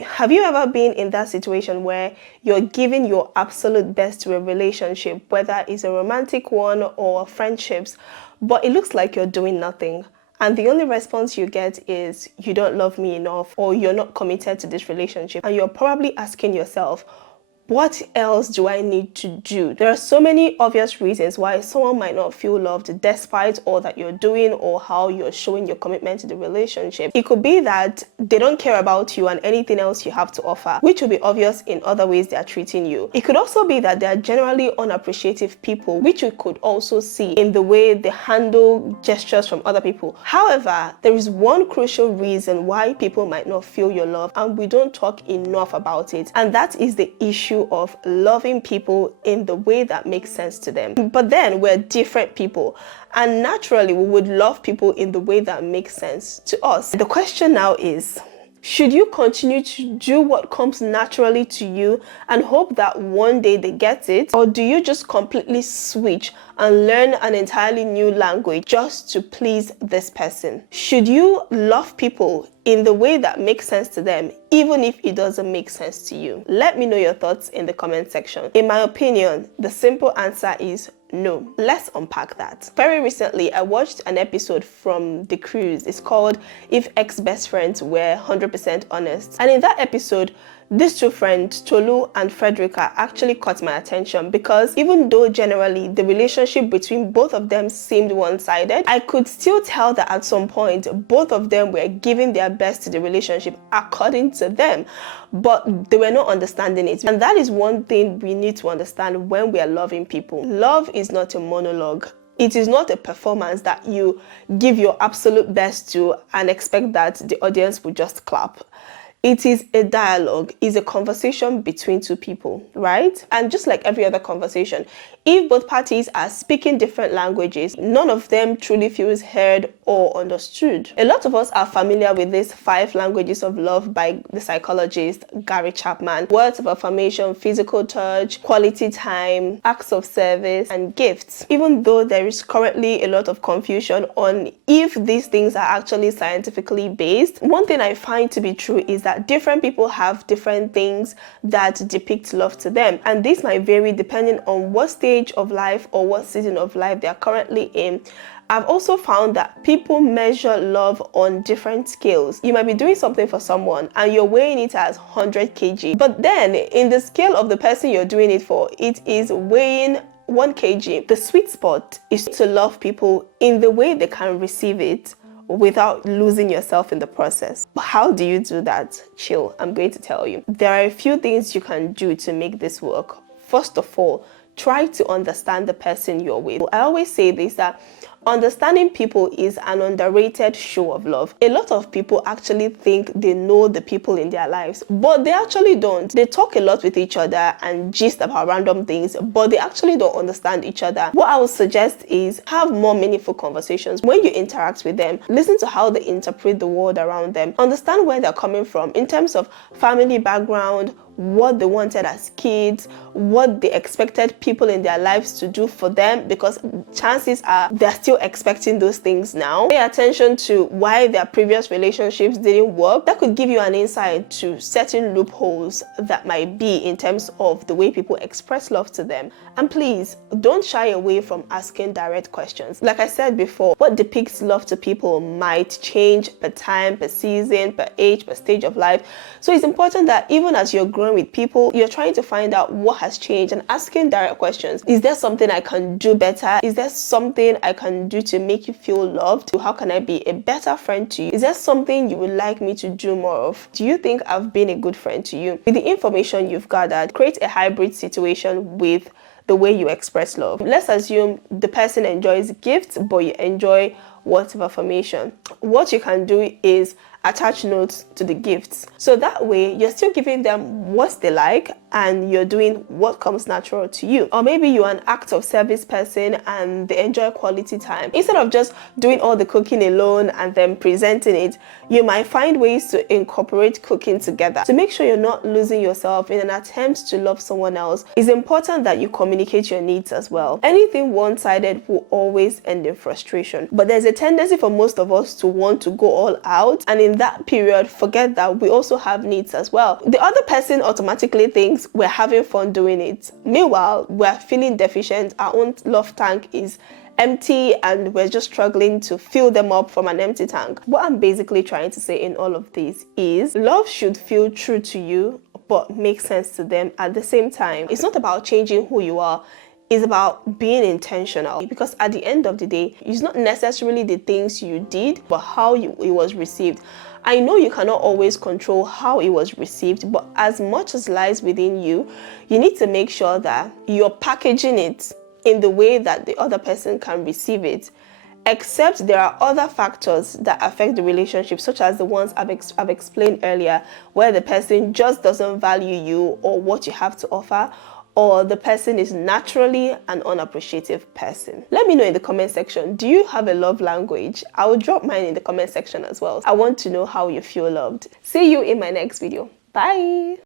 Have you ever been in that situation where you're giving your absolute best to a relationship, whether it's a romantic one or friendships, but it looks like you're doing nothing? And the only response you get is, you don't love me enough, or you're not committed to this relationship. And you're probably asking yourself, what else do I need to do? There are so many obvious reasons why someone might not feel loved despite all that you're doing or how you're showing your commitment to the relationship. It could be that they don't care about you and anything else you have to offer, which will be obvious in other ways they are treating you. It could also be that they are generally unappreciative people, which you could also see in the way they handle gestures from other people. However, there is one crucial reason why people might not feel your love, and we don't talk enough about it, and that is the issue of loving people in the way that makes sense to them. But then we're different people, and naturally we would love people in the way that makes sense to us. The question now is, should you continue to do what comes naturally to you and hope that one day they get it? Or do you just completely switch and learn an entirely new language just to please this person? Should you love people in the way that makes sense to them, even if it doesn't make sense to you? Let me know your thoughts in the comment section. In my opinion, the simple answer is no. Let's unpack that. Very recently, I watched an episode from The Cruise. It's called If Ex-Best Friends Were 100% Honest. And in that episode, these two friends, Tolu and Frederica, actually caught my attention because even though generally the relationship between both of them seemed one-sided, I could still tell that at some point, both of them were giving their best to the relationship according to them, but they were not understanding it. And that is one thing we need to understand when we are loving people. Love is not a monologue. It is not a performance that you give your absolute best to and expect that the audience will just clap. It is a dialogue, it's a conversation between two people, right? And just like every other conversation, if both parties are speaking different languages, none of them truly feels heard or understood. A lot of us are familiar with these 5 languages of love by the psychologist Gary Chapman: words of affirmation, physical touch, quality time, acts of service, and gifts. Even though there is currently a lot of confusion on if these things are actually scientifically based, one thing I find to be true is that different people have different things that depict love to them, and this might vary depending on what stage of life or what season of life they are currently in. I've also found that people measure love on different scales. You might be doing something for someone and you're weighing it as 100 kg, but then in the scale of the person you're doing it for, it is weighing 1 kg. The sweet spot is to love people in the way they can receive it without losing yourself in the process. But how do you do that? Chill, I'm going to tell you. There are a few things you can do to make this work. First of all, try to understand the person you're with. I always say this, that understanding people is an underrated show of love. A lot of people actually think they know the people in their lives, but they actually don't. They talk a lot with each other and gist about random things, but they actually don't understand each other. What I would suggest is have more meaningful conversations. When you interact with them, listen to how they interpret the world around them. Understand where they're coming from in terms of family background, what they wanted as kids, what they expected people in their lives to do for them, because chances are they're still expecting those things now. Pay attention to why their previous relationships didn't work. That could give you an insight to certain loopholes that might be in terms of the way people express love to them. And please, don't shy away from asking direct questions. Like I said before, what depicts love to people might change per time, per season, per age, per stage of life. So it's important that even as you're growing with people, you're trying to find out what has changed and asking direct questions. Is there something I can do better? Is there something I can do to make you feel loved? How can I be a better friend to you? Is there something you would like me to do more of? Do you think I've been a good friend to you? With the information you've gathered, create a hybrid situation with the way you express love. Let's assume the person enjoys gifts, but you enjoy words of affirmation. What you can do is attach notes to the gifts. So that way you're still giving them what they like and you're doing what comes natural to you. Or maybe you're an act of service person and they enjoy quality time. Instead of just doing all the cooking alone and then presenting it, you might find ways to incorporate cooking together. To make sure you're not losing yourself in an attempt to love someone else, it's important that you communicate your needs as well. Anything one-sided will always end in frustration. But there's a tendency for most of us to want to go all out, and in that period forget that we also have needs as well. The other person automatically thinks we're having fun doing it. Meanwhile, we're feeling deficient. Our own love tank is empty and we're just struggling to fill them up from an empty tank. What I'm basically trying to say in all of this is love should feel true to you but make sense to them at the same time. It's not about changing who you are. Is about being intentional, because at the end of the day, it's not necessarily the things you did, but how it was received. I know you cannot always control how it was received, but as much as lies within you, you need to make sure that you're packaging it in the way that the other person can receive it. Except there are other factors that affect the relationship, such as the ones I've explained earlier, where the person just doesn't value you or what you have to offer, or the person is naturally an unappreciative person. Let me know in the comment section, do you have a love language? I will drop mine in the comment section as well. I want to know how you feel loved. See you in my next video. Bye.